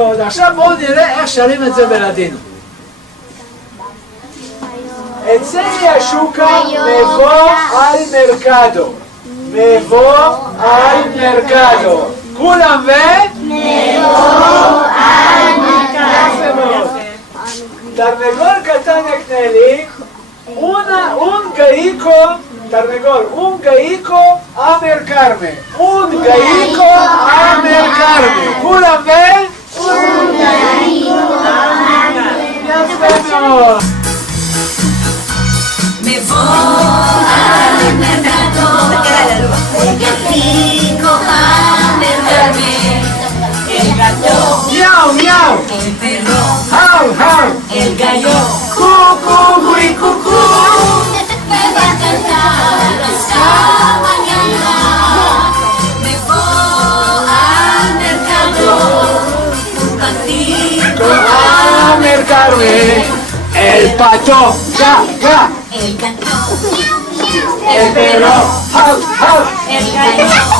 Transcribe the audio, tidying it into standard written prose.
עכשיו בואו נראה איך שרים את זה בלדינו. אצלי השוקה מבוא על מרקדו. מבוא על מרקדו. כולם ו... מבוא על מרקדו. תרנגול קטן יקנה לי, un gaico, תרנגול, un gaico a mercarme. un gaico a mercarme. כולם ו... un gaico a mercarme. יפה מאוד. מבוא al mercado, el gatico a mercarme, el gato, מיאו מיאו, el perro, האו האו, el gallo, קוקו גוי קוקו. me va a cantar hasta mañana. מבוא al mercado, un gatico a mercarme. El pato, ga ga, el gato, el perro, hau hau. el gallo.